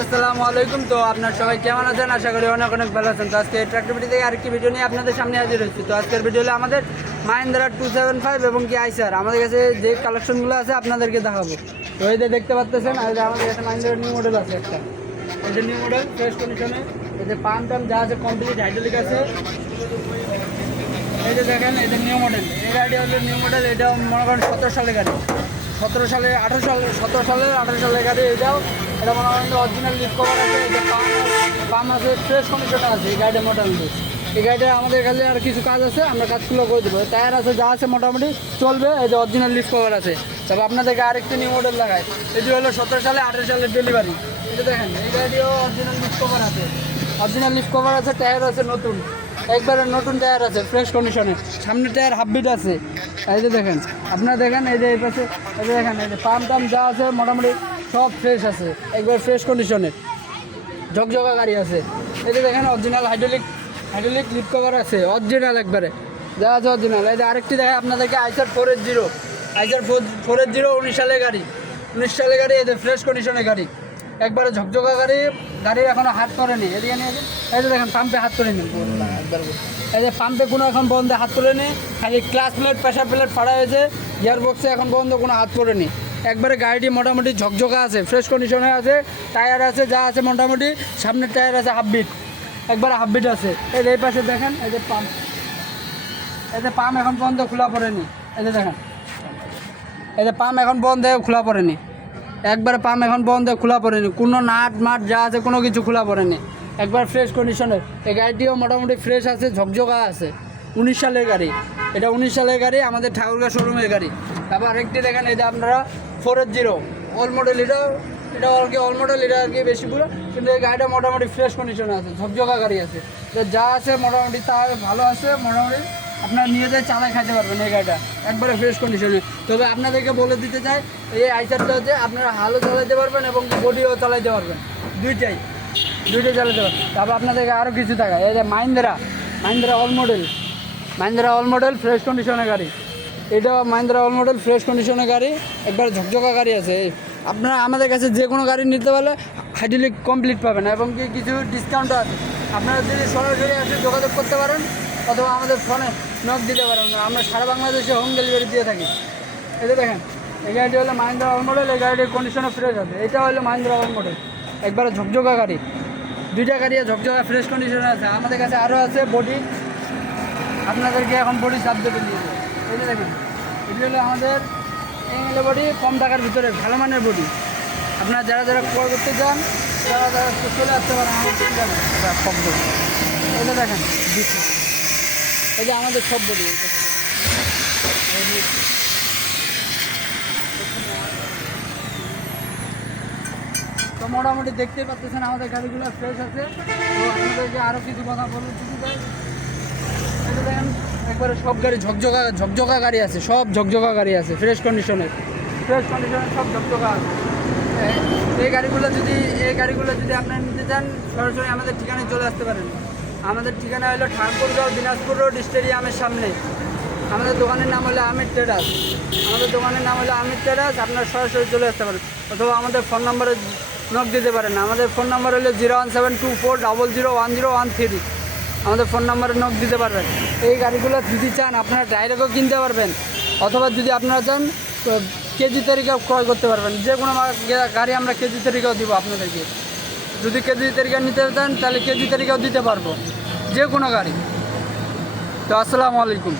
আসসালামু আলাইকুম। তো আপনার সবাই কেমন আছেন? আশা করি অনেক অনেক ভালো আছেন। তো আজকে ট্রাক্টর ভিডিও থেকে আরেকটি ভিডিও নিয়ে আপনাদের সামনে হাজির হচ্ছি। তো আজকের ভিডিও হলো আমাদের মাহিন্দ্রা 275 এবং কি আইসার আমাদের কাছে যে কালেকশনগুলো আছে আপনাদেরকে দেখাবো। তো এই যে দেখতে পাচ্ছেন আমাদের কাছে মাহিন্দ্রার নিউ মডেল আছে একটা, এই যে নিউ মডেল ফ্রেশ কন্ডিশনে, এই যে পাম্প টাম যা আছে কমপ্লিট, হাইড্রোলিক আছে। এই যে দেখেন এই যে নিউ মডেল, এই গাড়ি হলো নিউ মডেল। এটাও মনে করেন 17 সালের গাড়ি, 17 সালে 18 সালে 17 সালের 18 সালের গাড়ি। এটাও এটা মনে করেন অরিজিনাল লিফ কভার আছে, এই যে পাম আছে, ফ্রেশ কন্ডিশনে আছে এই গাড়িটা মোটামুটি। এই গাড়িটা আমাদের কাছে আর কিছু কাজ আছে, আমরা কাজগুলো করে দেবো। টায়ার আছে যা আছে মোটামুটি চলবে। এই যে অরিজিনাল লিফ কভার আছে। তবে আপনাদেরকে আরেকটি নিউ মডেল লাগায়, এটি হলো 17 সালে 18 সালের ডেলিভারি। এটা দেখেন এই গাড়িও অরিজিনাল লিফ কভার আছে, অরিজিনাল লিফ কভার আছে, টায়ার আছে নতুন, একবারে নতুন টায়ার আছে ফ্রেশ কন্ডিশনে। সামনে টায়ার হাফ বিট আছে। এই যে দেখেন, আপনারা দেখেন এই যে এই পাশে, এই যে দেখেন এই যে পাম্প টাম যা আছে মোটামুটি সব ফ্রেশ আছে, একবার ফ্রেশ কন্ডিশনে, ঝকঝকা গাড়ি আছে। এই যে দেখেন অরিজিনাল হাইড্রোলিক লিপ কভার আছে, অরিজিনাল একবারে যা আছে অরিজিনাল। এই যে আরেকটি দেখে আপনাদেরকে আইসার 480, আইসার 480 19 সালের গাড়ি, 19 সালের গাড়ি। এই যে ফ্রেশ কন্ডিশনের গাড়ি, একবারে ঝকঝকা গাড়ি, গাড়ির এখনও হাত করেনি। এদিকে নিয়ে এই যে দেখেন পাম্পে হাত করে নিন একবার, এই যে পাম্পে কোনো এখন বন্ধে হাত করে নি, খালি ক্লাস প্লেট প্রেশার প্লেট ফাড়া হয়েছে, গিয়ার বক্সে এখন বন্ধ, কোনো হাত করে নি। একবারে গাড়িটি মোটামুটি ঝকঝকা আছে, ফ্রেশ কন্ডিশনে আছে, টায়ার আছে যা আছে মোটামুটি, সামনের টায়ার আছে হাফ বিট, একবারে হাফ বিট আছে। এই যে এই পাশে দেখেন এই যে পাম্প, এই যে পাম্প এখন বন্ধ, খোলা পড়েনি। এই যে দেখেন এই যে পাম্প এখন বন্ধ, খোলা পড়েনি, একবারে পাম্প এখন বন্ধ, খোলা পড়েনি, কোনো নাট মাট যা আছে কোনো কিছু খোলা পড়েনি, একবার ফ্রেশ কন্ডিশনের। এই গাড়িটিও মোটামুটি ফ্রেশ আছে, ঝকঝকা আছে, 19 সালের গাড়ি। এটা 19 সালের গাড়ি, আমাদের ঠাকুরগাঁ শোরুমের গাড়ি। তারপর আরেকটি দেখেন এই যে আপনারা 480 অল মডেল, এটা আর কি অল মডেল, এটা আর কি বেশি পুরো, কিন্তু এই গাড়িটা মোটামুটি ফ্রেশ কন্ডিশনে আছে, ঝকঝকা গাড়ি আছে। যা আছে মোটামুটি তা ভালো আছে, মোটামুটি আপনারা নিয়ে যেয়ে চালাই খাইতে পারবেন এই গাড়িটা, একবারে ফ্রেশ কন্ডিশনে। তবে আপনাদেরকে বলে দিতে চাই, এই আইসারটা হচ্ছে আপনারা হালও চালাইতে পারবেন এবং বডিও চালাইতে পারবেন, দুইটাই চালাতে পারবেন। তারপর আপনাদেরকে আরও কিছু দেখায়, এই যে মাহিন্দ্রা অল মডেল ফ্রেশ কন্ডিশনের গাড়ি। এটাও মাহিন্দ্রা অল মডেল ফ্রেশ কন্ডিশনের গাড়ি, একবার ঝকঝকা গাড়ি আছে। আপনারা আমাদের কাছে যে কোনো গাড়ি নিতে পারলে হাইড্রোলিক কমপ্লিট পাবেন এবং কি কিছু ডিসকাউন্ট আছে। আপনারা যদি সরাসরি এসে যোগাযোগ করতে পারেন অথবা আমাদের ফোনে নক দিতে পারেন, আমরা সারা বাংলাদেশে হোম ডেলিভারি দিয়ে থাকি। এই যে দেখেন এই গাড়িটি হলো মাহিন্দ্রা অল মডেল, এই গাড়িটির কন্ডিশনে ফ্রেশ আছে। এটা হলো মাহিন্দ্রা অল মডেল, একবারে ঝকঝকা গাড়ি, দুইটা গাড়ি ঝকঝকা ফ্রেশ কন্ডিশনে আছে। আমাদের কাছে আরও আছে বডি, আপনাদেরকে এখন বডি চাপ দেবে দিয়ে দেবো। এই যে দেখেন এটি হলো আমাদের এঙ্গেলে বডি, কম টাকার ভিতরে ভালো মানের বডি। আপনারা যারা ক্রয় করতে চান তারা চলে আসতে পারেন আমাদের ঠিকানা শব্দ। এটা দেখেন এই যে আমাদের সব বডি, তো মোটামুটি দেখতেই পাচ্ছেন আমাদের গাড়িগুলো ফ্রেশ আছে। তো আপনাদেরকে আরও কিছু কথা বলুন, এটা দেখেন একবারে সব গাড়ি ঝকঝকা গাড়ি আছে, সব ঝকঝকা গাড়ি আছে, ফ্রেশ কন্ডিশনের সব ঝকঝকা আছে। এই গাড়িগুলো যদি আপনারা নিতে চান সরাসরি আমাদের ঠিকানায় চলে আসতে পারেন। আমাদের ঠিকানা হলো ঠাকুরগাঁও দিনাজপুর রোড স্টেডিয়ামের সামনে। আমাদের দোকানের নাম হলো আমির ট্রেডার্স। আপনারা সরাসরি চলে আসতে পারেন অথবা আমাদের ফোন নম্বরে নক দিতে পারেন। আমাদের ফোন নাম্বার হলো 01724001013। আমাদের ফোন নাম্বারে নক দিতে পারবেন। এই গাড়িগুলো যদি চান আপনারা ডাইরেক্টও কিনতে পারবেন অথবা যদি আপনারা চান কেজি তারিখেও ক্রয় করতে পারবেন। যে কোনো গাড়ি আমরা কেজি তারিখেও দিব আপনাদেরকে। যদি কেজি তারিখে নিতে চান তাহলে কেজি তারিখেও দিতে পারবো, যে কোনো গাড়ি। তো আসসালামু আলাইকুম।